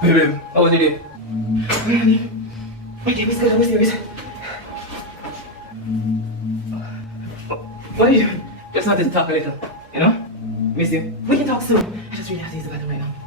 Hey babe, how was your day? Hey, honey. My day was good. How was yours? What are you doing? Just wanted to talk a little, you know? Miss you. We can talk soon. I just really have to use the bathroom right now.